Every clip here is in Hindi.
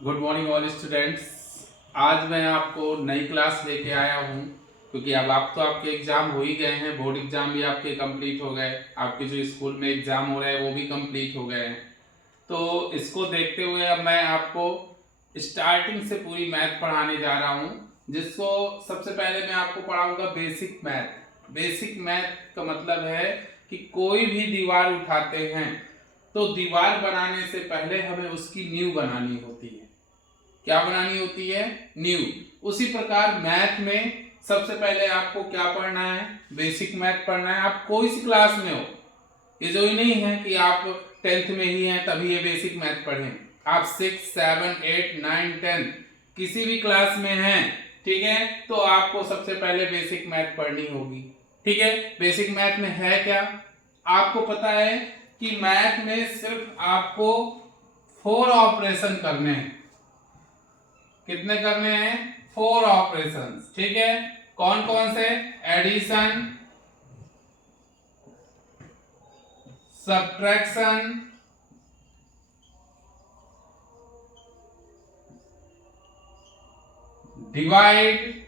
Good morning all students. आज मैं आपको नई क्लास लेके आया हूँ क्योंकि अब आपके एग्ज़ाम हो ही गए हैं। बोर्ड एग्ज़ाम भी आपके कंप्लीट हो गए, आपके जो स्कूल में एग्ज़ाम हो रहे हैं वो भी कंप्लीट हो गए हैं। तो इसको देखते हुए अब मैं आपको स्टार्टिंग से पूरी मैथ पढ़ाने जा रहा हूँ, जिसको सबसे पहले मैं आपको पढ़ाऊँगा बेसिक मैथ। बेसिक मैथ का मतलब है कि कोई भी दीवार उठाते हैं तो दीवार बनाने से पहले हमें उसकी नींव बनानी होती है। क्या बनानी होती है? न्यू। उसी प्रकार मैथ में सबसे पहले आपको क्या पढ़ना है? बेसिक मैथ पढ़ना है। आप कोई सी क्लास में हो, ये जो ही नहीं है कि आप 10th में ही हैं तभी ये बेसिक मैथ पढ़ें। आप 6, 7, 8, 9, 10 किसी भी क्लास में हैं, ठीक है, तो आपको सबसे पहले बेसिक मैथ पढ़नी होगी। ठीक है, बेसिक मैथ में है क्या? आपको पता है कि मैथ में सिर्फ आपको 4 ऑपरेशन करने हैं। कितने करने हैं? 4 ऑपरेशंस। ठीक है, कौन कौन से? Addition, subtraction, divide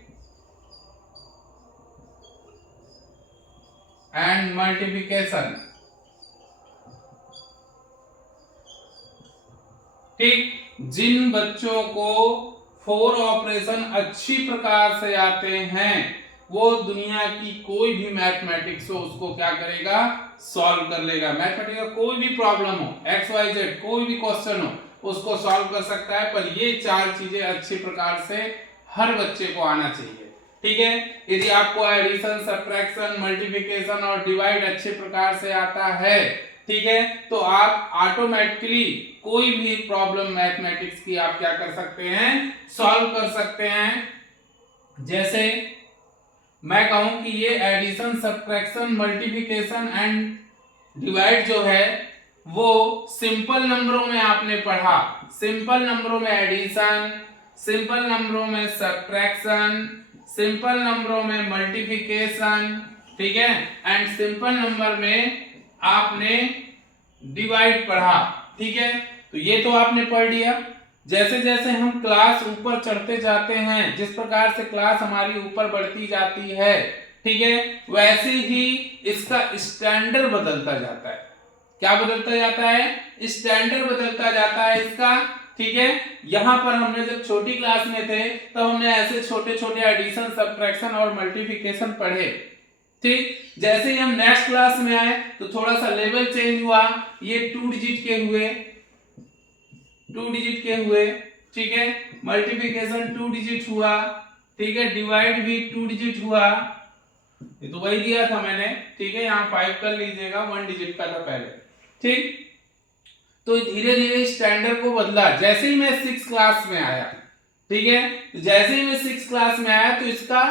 and multiplication. ठीक, जिन बच्चों को 4 ऑपरेशन अच्छी प्रकार से आते हैं वो दुनिया की कोई भी मैथमेटिक्स हो उसको क्या करेगा? सॉल्व कर लेगा। मैथमेटिक्स का कोई भी प्रॉब्लम हो, एक्स वाई जेड कोई भी क्वेश्चन हो उसको सॉल्व कर सकता है। पर ये 4 चीजें अच्छी प्रकार से हर बच्चे को आना चाहिए। ठीक है, यदि आपको एडिशन, सब्ट्रैक्शन, मल्टीप्लिकेशन और डिवाइड अच्छे प्रकार से आता है, ठीक है, तो आप ऑटोमेटिकली कोई भी प्रॉब्लम मैथमेटिक्स की आप क्या कर सकते हैं? सॉल्व कर सकते हैं। जैसे मैं कहूं कि ये addition, subtraction, multiplication and divide जो है वो सिंपल नंबरों में आपने पढ़ा। सिंपल नंबरों में एडिशन, सिंपल नंबरों में सब्ट्रैक्शन, सिंपल नंबरों में मल्टीप्लिकेशन, ठीक है, एंड सिंपल नंबर में आपने डिवाइड पढ़ा। ठीक है, तो ये तो आपने पढ़ लिया। जैसे जैसे हम क्लास ऊपर चढ़ते जाते हैं, जिस प्रकार से क्लास हमारी ऊपर बढ़ती जाती है, ठीक है, वैसे ही इसका स्टैंडर्ड बदलता जाता है। क्या बदलता जाता है? स्टैंडर्ड बदलता जाता है इसका। ठीक है, यहां पर हमने जब छोटी क्लास में थे तब हमने ऐसे छोटे छोटे एडिशन, सब्ट्रैक्शन और मल्टीप्लिकेशन पढ़े। ठीक, जैसे ही हम नेक्स्ट क्लास में आए तो थोड़ा सा लेवल चेंज हुआ, ये 2 डिजिट के हुए, 2 डिजिट के हुए, ठीक है, मल्टीप्लिकेशन 2 डिजिट हुआ, ठीक है, डिवाइड भी 2 डिजिट हुआ, ये तो वही दिया था मैंने। ठीक है, यहाँ 5 कर लीजिएगा, 1 डिजिट का था पहले। ठीक, तो धीरे धीरे स्टैंडर्ड को बदला जैसे ही मैं 6 क्लास में आया। ठीक है, तो जैसे ही मैं 6 क्लास में आया तो इसका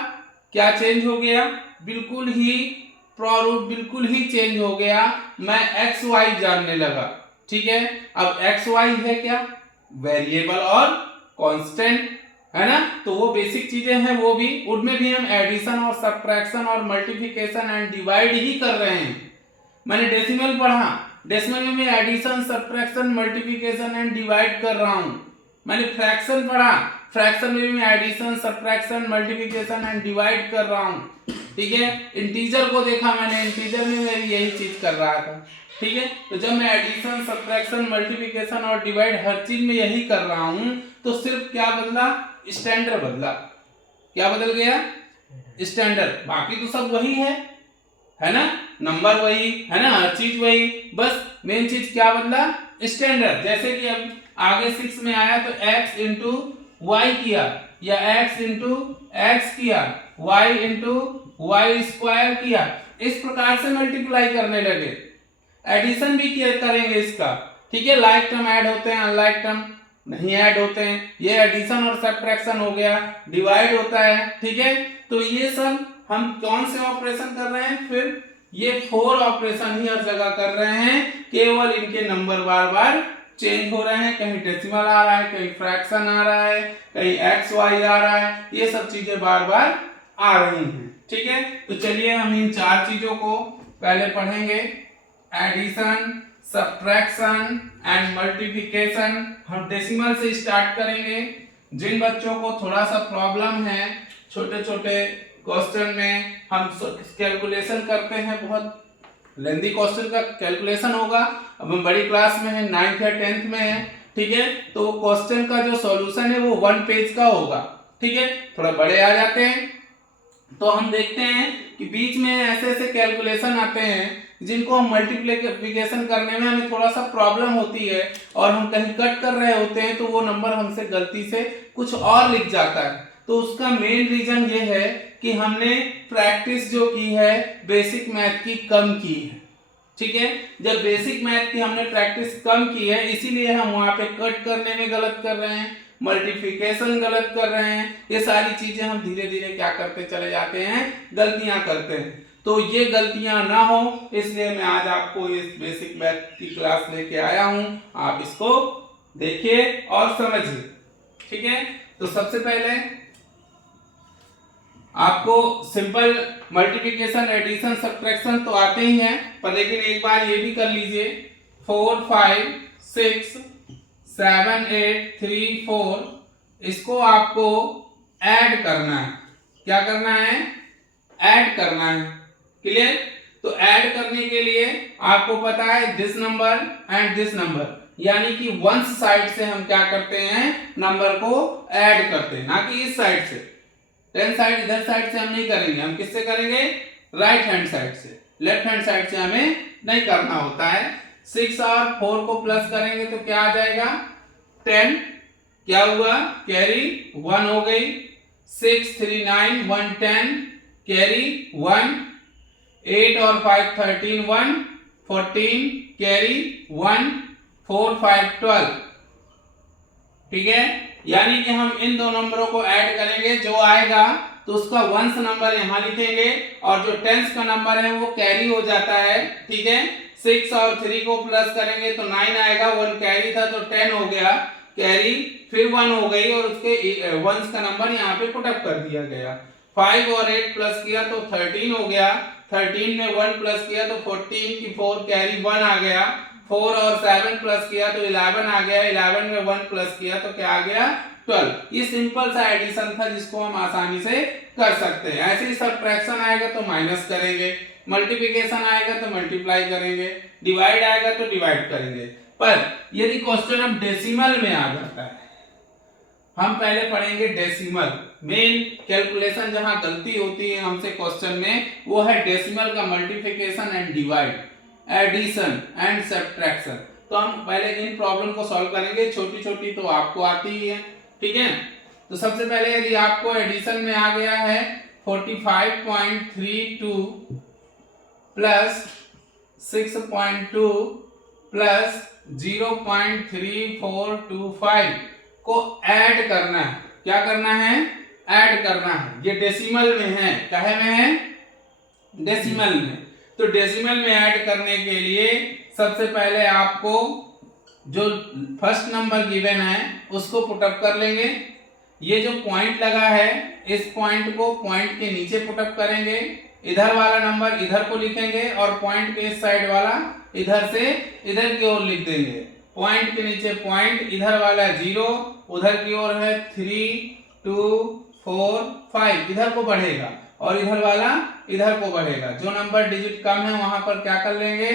क्या चेंज हो गया? बिल्कुल ही प्रारूप बिल्कुल ही चेंज हो गया। मैं एक्स वाई जानने लगा। ठीक है, अब एक्स वाई है क्या? वेरिएबल और कांस्टेंट, है ना, तो वो बेसिक चीजें हैं, वो भी उनमें भी हम एडिशन और सब्ट्रैक्शन और मल्टीप्लिकेशन एंड डिवाइड ही कर रहे हैं। मैंने डेसिमल पढ़ा, डेसिमल में मैं addition, subtraction, multiplication and divide कर रहा हूं। मैंने फ्रैक्शन पढ़ा, फ्रैक्शन में मैं addition, subtraction, multiplication and divide कर रहा हूं। ठीक है, इंटीजर को देखा मैंने, इंटीजर में मैं भी यही चीज कर रहा था। ठीक है, तो जब मैं एडिशन, सब्ट्रैक्शन, मल्टीप्लिकेशन और डिवाइड हर चीज में यही कर रहा हूं तो सिर्फ क्या बदला? स्टैंडर्ड बदला। क्या बदल गया? स्टैंडर्ड। बाकी तो सब वही है ना, नंबर वही है ना, हर चीज वही, बस मेन चीज क्या बदला? स्टैंडर्ड। जैसे कि अब आगे 6 में आया तो x इंटू वाई किया, या x इंटू एक्स किया, y इंटू वाई स्क्वायर किया, इस प्रकार से मल्टीप्लाई करने लगे। एडिशन भी किया करेंगे इसका। ठीक है, लाइक टर्म ऐड होते हैं, अनलाइक टर्म नहीं ऐड होते हैं, ये एडिशन और सब्ट्रैक्शन हो गया, डिवाइड होता है। ठीक है, तो ये सब हम कौन से ऑपरेशन कर रहे हैं? फिर ये 4 ऑपरेशन ही हर जगह कर रहे हैं, केवल इनके नंबर बार बार चेंज हो रहे हैं। कहीं डेसिमल आ रहा है, कहीं फ्रैक्शन आ रहा है, कहीं एक्स वाई आ रहा है, ये सब चीजें बार बार आ रही हैं। ठीक है, तो चलिए हम इन 4 चीजों को पहले पढ़ेंगे। एडिशन, सब्ट्रैक्शन एंड मल्टीप्लिकेशन हम डेसिमल से स्टार्ट करेंगे। जिन बच्चों को थोड़ा सा प्रॉब्लम है छोटे छोटे क्वेश्चन में, हम कैलकुलेशन करते हैं, बहुत लेंथी क्वेश्चन का कैलकुलेशन होगा। अब हम बड़ी क्लास में है, 9th या 10th में है, ठीक है, तो क्वेश्चन का जो सॉल्यूशन है वो 1 पेज का होगा, ठीक है। थोड़ा बड़े आ जाते हैं तो हम देखते हैं कि बीच में ऐसे ऐसे कैलकुलेशन आते हैं जिनको हम मल्टीप्लिकेशन करने में हमें थोड़ा सा प्रॉब्लम होती है और हम कहीं कट कर रहे होते हैं तो वो नंबर हमसे गलती से कुछ और लिख जाता है। तो उसका मेन रीजन ये है कि हमने प्रैक्टिस जो की है बेसिक मैथ की कम की है, ठीक है। जब बेसिक मैथ की हमने प्रैक्टिस कम की है इसीलिए हम वहां पे कट करने में गलत कर रहे हैं, मल्टीप्लिकेशन गलत कर रहे हैं, ये सारी चीजें हम धीरे धीरे क्या करते चले जाते हैं, गलतियां करते हैं। तो ये गलतियां ना हो इसलिए मैं आज आपको इस बेसिक मैथ की क्लास लेके आया हूं, आप इसको देखिए और समझिए, ठीक है। तो सबसे पहले आपको सिंपल मल्टीप्लिकेशन एडिशन सब्ट्रैक्शन तो आते ही हैं, पर लेकिन एक बार ये भी कर लीजिए 4 5 6 7 8 3 4 इसको आपको ऐड करना है। क्या करना है? ऐड करना है। क्लियर? तो ऐड करने के लिए आपको पता है this number and this number, यानी कि वंस साइड से हम क्या करते हैं, नंबर को ऐड करते हैं, ना कि इस साइड से। 10 साइड इधर साइड से हम नहीं करेंगे, हम किससे करेंगे? राइट हैंड साइड से। लेफ्ट हैंड साइड से हमें नहीं करना होता है। 6 और 4 को प्लस करेंगे तो क्या आ जाएगा? 10। क्या हुआ? कैरी 1 हो गई। 6 3 9 1 10 कैरी 1। 8 और 5 13 1 14 कैरी 1 4 5 12, ठीक है। यानी कि हम इन दो नंबरों को ऐड करेंगे, जो आएगा तो उसका वंस नंबर यहां लिखेंगे और जो टेंस का नंबर है वो कैरी हो जाता है, ठीक है। 6 और 3 को प्लस करेंगे तो 9 आएगा, 1 कैरी था तो 10 हो गया कैरी, फिर 1 हो गई और उसके वंस का नंबर यहाँ पे पुट अप कर दिया गया। 5 और 8 प्लस किया तो 13 हो गया, 13 में 1 प्लस किया तो 14 की 4 कैरी 1 आ गया, 4 और 7 प्लस किया तो 11 आ गया, 11 में 1 प्लस किया तो क्या आ गया? 12। ये सिंपल सा एडिशन था जिसको हम आसानी से कर सकते हैं। ऐसे ही सब्ट्रैक्शन आएगा तो माइनस करेंगे, मल्टीप्लिकेशन आएगा तो मल्टीप्लाई करेंगे, डिवाइड आएगा तो डिवाइड करेंगे। पर यदि क्वेश्चन अब डेसिमल में आ जाता है, हम पहले पढ़ेंगे डेसिमल। मेन कैलकुलेशन जहां गलती होती है हमसे क्वेश्चन में वो है डेसिमल का multiplication and divide, addition and subtraction. तो हम पहले इन प्रॉब्लम को सॉल्व करेंगे, छोटी छोटी तो आपको आती ही है, ठीक है। तो सबसे पहले यदि आपको एडिशन में आ गया है 45.32 प्लस 6.2 प्लस 0.3425 को ऐड करना है। क्या करना है? ऐड करना है। ये डेसिमल में है, काहे में है? डेसिमल में। तो डेसिमल में ऐड करने के लिए सबसे पहले आपको जो फर्स्ट नंबर गिवन है उसको पुटअप कर लेंगे। ये जो पॉइंट लगा है इस पॉइंट को पॉइंट के नीचे पुटअप करेंगे, इधर वाला नंबर इधर को लिखेंगे और पॉइंट के इस साइड वाला इधर से इधर की ओर लिख देंगे। पॉइंट के नीचे पॉइंट, इधर वाला 0, उधर की ओर है 3 2 4 5, इधर को बढ़ेगा और इधर वाला इधर को बढ़ेगा। जो नंबर डिजिट कम है वहां पर क्या कर लेंगे?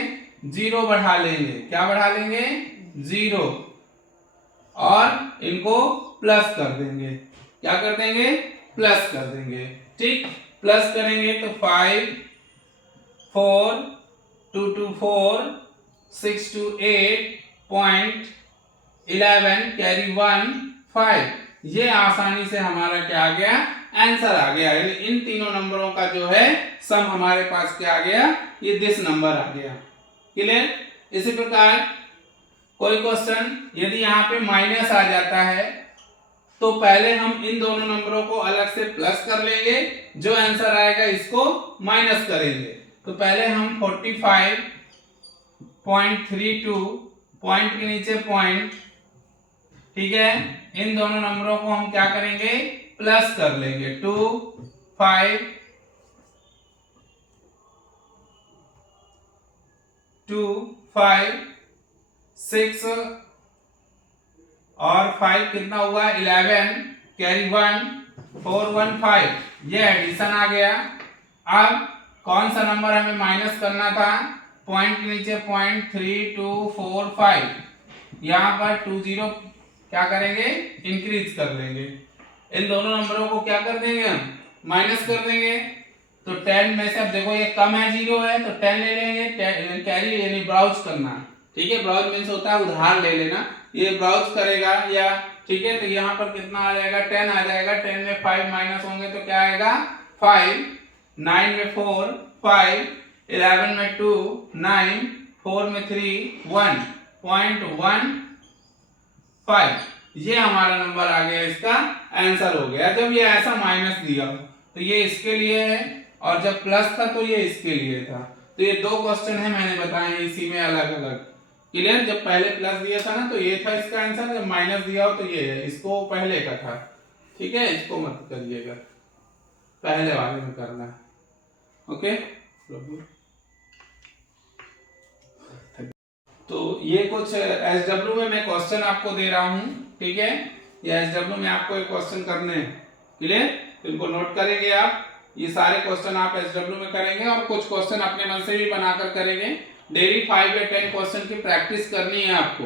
0 बढ़ा लेंगे। क्या बढ़ा लेंगे? 0, और इनको प्लस कर देंगे। क्या कर देंगे? प्लस कर देंगे, ठीक। प्लस करेंगे तो 5 4 2 2 4 6 2 8.11 कैरी 1 5। ये आसानी से हमारा क्या आ गया? आंसर आ गया। इन तीनों नंबरों का जो है सम हमारे पास क्या आ गया? ये दिस नंबर आ गया। क्लियर? इसी प्रकार कोई क्वेश्चन यदि यहाँ पे माइनस आ जाता है तो पहले हम इन दोनों नंबरों को अलग से प्लस कर लेंगे, जो आंसर आएगा इसको माइनस करेंगे। तो पहले हम 45.32 पॉइंट के नीचे पॉइंट, ठीक है, इन दोनों नंबरों को हम क्या करेंगे? प्लस कर लेंगे। 2 5 2 5 6 और 5 कितना हुआ 11, कैरी 1, 4 1 5, ये एडिशन आ गया। अब कौन सा नंबर हमें माइनस करना था, पॉइंट के नीचे 0.3245, यहाँ पर 20 क्या करेंगे इंक्रीज कर लेंगे, इन दोनों नंबरों को क्या कर देंगे हम माइनस कर देंगे। तो 10 में से अब देखो ये कम है 0 है तो 10 ले लेंगे, कैरी यानी ब्राउज करना, ठीक है, ब्राउज मीन्स होता है उधार ले लेना, ये ब्राउज करेगा या ठीक है। तो यहाँ पर कितना आ जाएगा 10 आ जाएगा, 10 में 5 माइनस होंगे तो क्या आएगा 5, 9 में 4 5, 11 में 2 9, 4 में 3 1.15, ये हमारा नंबर आ गया, इसका आंसर हो गया। जब ये ऐसा माइनस दिया तो ये इसके लिए है और जब प्लस था तो ये इसके लिए था। तो ये 2 क्वेश्चन है मैंने बताए इसी में अलग अलग, क्लियर। जब पहले प्लस दिया था ना तो ये था इसका आंसर, जब माइनस दिया हो तो ये है, इसको पहले का था, ठीक है, इसको मत करिएगा, पहले वाले में करना है, ओके। तो ये कुछ एसडब्ल्यू में मैं क्वेश्चन आपको दे रहा हूं, ठीक है, ये एसडब्ल्यू में आपको एक क्वेश्चन करने हैं, क्लियर। इनको नोट करेंगे आप, ये सारे क्वेश्चन आप एसडब्ल्यू में करेंगे और कुछ क्वेश्चन अपने मन से भी बनाकर करेंगे। डेली 5 या 10 क्वेश्चन की प्रैक्टिस करनी है आपको,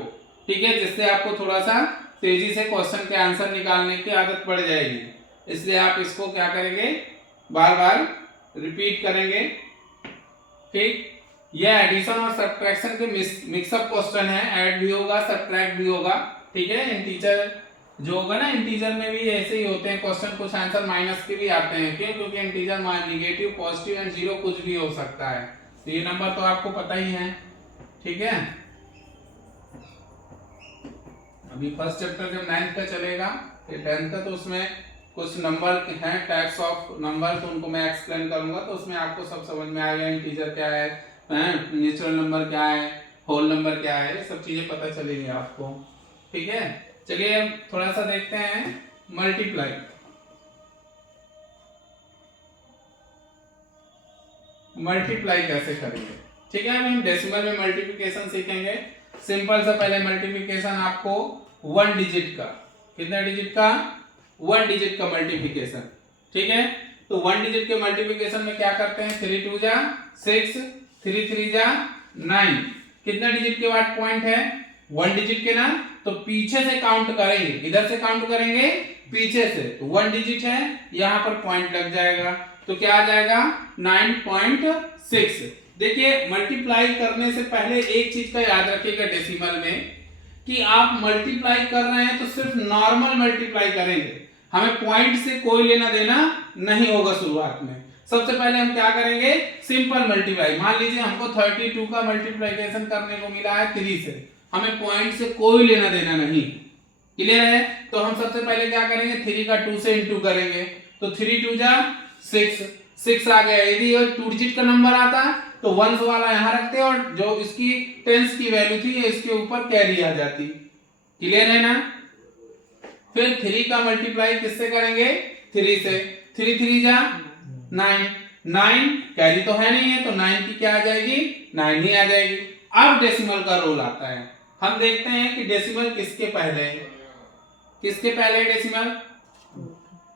ठीक है, जिससे आपको थोड़ा सा तेजी से क्वेश्चन के आंसर निकालने की आदत पड़ जाएगी। इसलिए आप इसको क्या करेंगे बार बार रिपीट करेंगे, ठीक। यह एडिशन और सब्ट्रैक्शन के मिक्सअप क्वेश्चन है, ऐड भी होगा सब्ट्रैक्ट भी होगा, ठीक है। इंटीजर जो होगा ना, इंटीजर में भी ऐसे ही होते हैं क्वेश्चन, कुछ आंसर माइनस के भी आते हैं, क्यों, क्योंकि इंटीजर नेगेटिव पॉजिटिव एंड 0 कुछ भी हो सकता है। तो ये नंबर तो आपको पता ही है, ठीक है। अभी फर्स्ट चैप्टर जब 9th का चलेगा फिर 10th का, तो उसमें कुछ नंबर हैं, टाइप्स ऑफ नंबर, तो उनको मैं एक्सप्लेन करूंगा, तो उसमें आपको सब समझ में आएगा, इंटीजर क्या है, नेचुरल नंबर क्या है, होल नंबर क्या है, सब चीजें पता चलेंगी आपको, ठीक है। चलिए अब थोड़ा सा देखते हैं मल्टीप्लाई। मल्टीप्लाई कैसे करेंगे, ठीक है। अभी हम डेसिमल में मल्टीप्लिकेशन सीखेंगे। सिंपल सा पहले मल्टीप्लिकेशन आपको 1 डिजिट का, कितना डिजिट का 1 डिजिट का मल्टीप्लिकेशन, ठीक है। तो 1 डिजिट के मल्टीप्लिकेशन में क्या करते हैं, 3 2 जा 6, 3 3 जा 9, कितना डिजिट के बाद पॉइंट है 1 डिजिट के ना, तो पीछे से काउंट करेंगे, इधर से काउंट करेंगे पीछे से, तो 1 डिजिट है यहां पर पॉइंट लग जाएगा, तो क्या आ जाएगा 9.6। देखिए मल्टीप्लाई करने से पहले एक चीज का याद रखिएगा डेसिमल में, कि आप मल्टीप्लाई कर रहे हैं तो सिर्फ नॉर्मल मल्टीप्लाई करेंगे, हमें पॉइंट से कोई लेना देना नहीं होगा शुरुआत में। सबसे पहले हम क्या करेंगे सिंपल मल्टीप्लाई, मान लीजिए हमको 32 का मल्टीप्लिकेशन करने को मिला है 3 से, हमें पॉइंट से कोई लेना देना नहीं, क्लियर है। तो हम सबसे पहले क्या करेंगे 3 का 2 से इंटू करेंगे, तो 3 2 जा 6, 6 आ गया। यदि ये 2 डिजिट का नंबर आता तो 1 वाला यहां रखते और जो इसकी टेंस की वैल्यू थी इसके ऊपर कैरी आ जाती, क्लियर है ना। फिर 3 का मल्टीप्लाई किससे करेंगे 3 से, 3 3 जा 9, 9 कैरी तो है नहीं है तो 9 की क्या आ जाएगी 9 ही आ जाएगी। अब डेसिमल का रोल आता है, हम देखते हैं कि डेसिमल किसके पहले है, किसके पहले है डेसिमल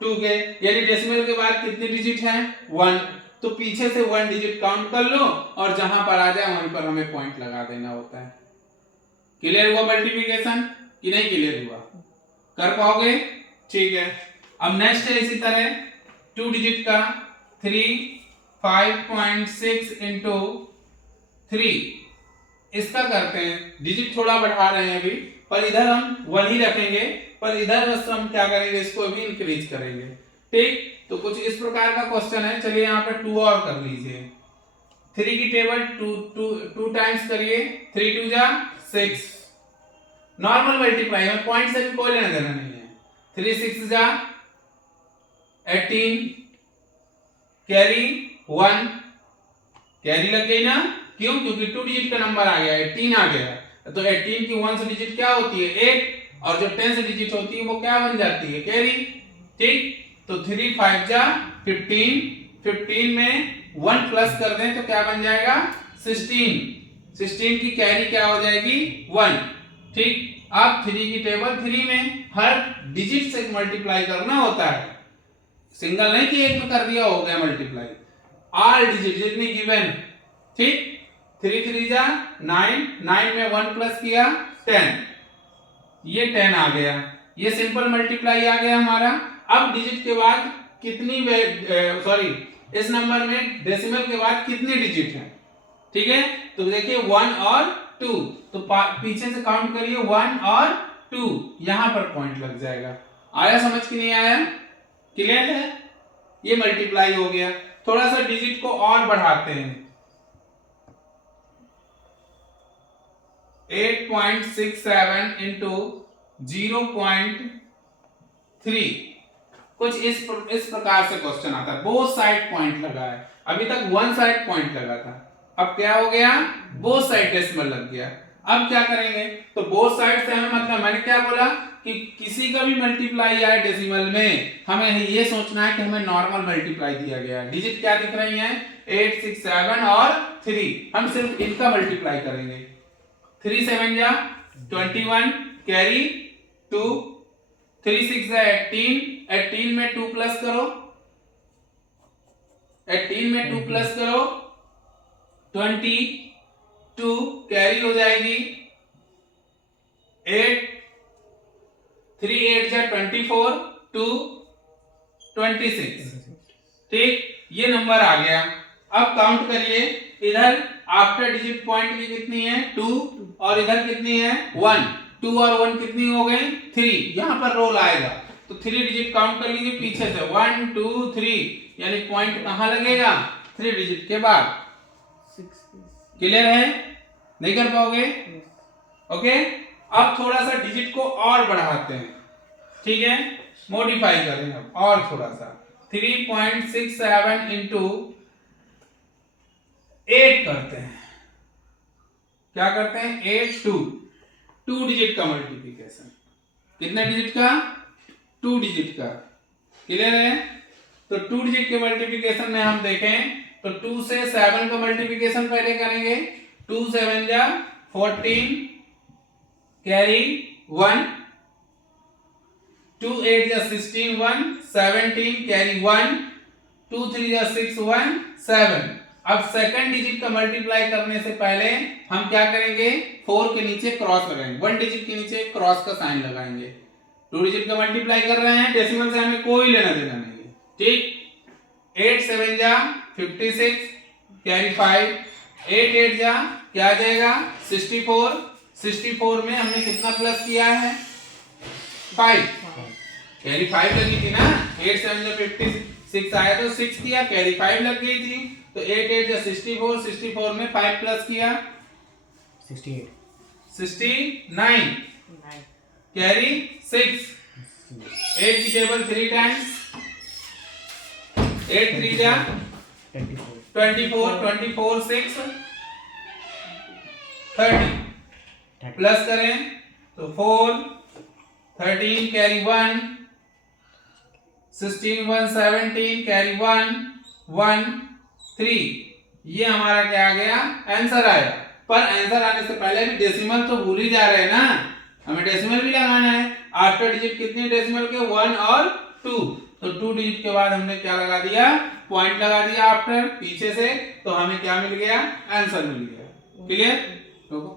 2 के, यानी डेसिमल के बाद कितने डिजिट हैं 1, तो पीछे से 1 डिजिट काउंट कर लो और जहां पर आ जाए वहीं पर हमें पॉइंट लगा देना होता है। क्लियर हुआ मल्टीप्लिकेशन कि नहीं क्लियर हुआ, कर पाओगे, ठीक है। अब नेक्स्ट है इसी तरह 2 डिजिट का 3 5.6 इंटू 3, इसका करते हैं, डिजिट थोड़ा बढ़ा रहे हैं अभी, पर इधर हम 1 ही रखेंगे, पर इधर हम क्या करेंगे इसको भी इंक्रीज करेंगे, ठीक। तो कुछ इस प्रकार का क्वेश्चन है, चलिए यहाँ पे 2 और कर लीजिए, 3 की टेबल 2 टाइम्स करिए, 3 2 जा 6, नॉर्मल मल्टीप्लाई में पॉइंट से भी कोई लेना देना नहीं है, 3 6 जा 18, कैरी 1, कैरी लग गई ना, क्यों, क्योंकि 2 डिजिट का नंबर आ गया 18 आ गया, तो 18 की 1 डिजिट क्या होती है 8, और जो 10 डिजिट होती है वो क्या बन जाती है कैरी, ठीक। तो 3 5 जा 15, 15 में 1 प्लस कर दें तो क्या बन जाएगा 16, 16 की कैरी क्या हो जाएगी 1। ठीक, अब 3 की टेबल 3 में हर डिजिट से मल्टीप्लाई करना होता है, सिंगल नहीं कि एक में कर दिया हो गया मल्टीप्लाई, ऑल डिजिट जितनी गिवन। ठीक, 3 3 जा 9, 9 में 1 प्लस किया 10, ये 10 आ गया, ये सिंपल मल्टीप्लाई आ गया हमारा। अब डिजिट के बाद कितनी सॉरी इस नंबर में डेसिमल के बाद कितनी डिजिट है, ठीक है, तो देखिए 1 और 2, तो पीछे से काउंट करिए 1 और 2, यहां पर पॉइंट लग जाएगा। आया समझ कि नहीं आया? क्लियर है? ये मल्टीप्लाई हो गया। थोड़ा सा डिजिट को और बढ़ाते हैं, 8.67 इंटू 0.3, कुछ इस प्रकार से क्वेश्चन आता है। बोथ साइड पॉइंट लगा है, अभी तक वन साइड पॉइंट लगा था, अब क्या हो गया, बोथ साइड डेसिमल लग गया। अब क्या करेंगे, तो बोथ साइड से हमें मतलब मैंने क्या बोला कि किसी का भी मल्टीप्लाई आए डेसिमल में, हमें ये सोचना है कि हमें नॉर्मल मल्टीप्लाई दिया गया है। डिजिट क्या दिख रही हैं 8 6 7 और 3, हम सिर्फ इनका मल्टीप्लाई करेंगे। 3 7 जा 21 कैरी 2, 3 6 जा 18, 18 में 2 प्लस करो, 18 में 2 प्लस करो 22 कैरी हो जाएगी 8, 3 8 जा 24, 2 26। ठीक, ये नंबर आ गया। अब काउंट करिए, इधर आफ्टर डिजिट पॉइंट की कितनी है 2 और इधर कितनी है 1, 2 और 1 कितनी हो गई 3, यहां पर रोल आएगा तो 3 डिजिट काउंट कर लीजिए पीछे से 1 2 3, यानी पॉइंट कहां लगेगा 3 डिजिट के बाद। क्लियर है? नहीं कर पाओगे? ओके, अब थोड़ा सा डिजिट को और बढ़ाते हैं, ठीक है, मॉडिफाई करें अब और थोड़ा सा 3.67 इंटू 8 करते हैं। क्या करते हैं 8 2 डिजिट का मल्टीप्लिकेशन, कितने डिजिट का 2 डिजिट का। क्लियर है? तो 2 डिजिट के मल्टीप्लिकेशन में हम देखें तो 2 से 7 का मल्टीप्लिकेशन पहले करेंगे, 2 7 जा 14 कैरी 1, 2 8 जा 16 1 17 कैरी 1, 2 3 जा 6 1 7। अब सेकंड डिजिट का मल्टीप्लाई करने से पहले हम क्या करेंगे 4 के नीचे क्रॉस लगाएंगे, 1 डिजिट के नीचे क्रॉस का साइन लगाएंगे। 2 डिजिट का मल्टीप्लाई कर रहे हैं, डेसिमल से हमें कोई लेना देना नहीं है। ठीक, 8 7 जा 56 कैरी 5, 8 8 जा क्या आ जाएगा 64, 64 में हमने कितना प्लस किया है 5, कैरी 5 लगी थी ना, 8 7 जा 56 आया तो 6 किया, कैरी 5 लग गई थी, तो 8 8 जा 64, 64 में 5 प्लस किया 69 कैरी 6, 8 की टेबल 3 टाइम्स, 8 3 जा 24, 24 6 30 प्लस करें तो 4 13 कैरी 1, 16 1 17 कैरी 1 1 3, ये हमारा क्या आ गया आंसर आया। पर आंसर आने से पहले भी डेसिमल तो भूल ही जा रहे हैं ना, हमें डेसिमल भी लगाना है। आफ्टर डिजिट कितने डेसिमल के 1 और 2, तो 2 डिजिट के बाद हमने क्या लगा दिया पॉइंट लगा दिया आफ्टर पीछे से, तो हमें क्या मिल गया आंसर मिल गया। क्लियर? देखो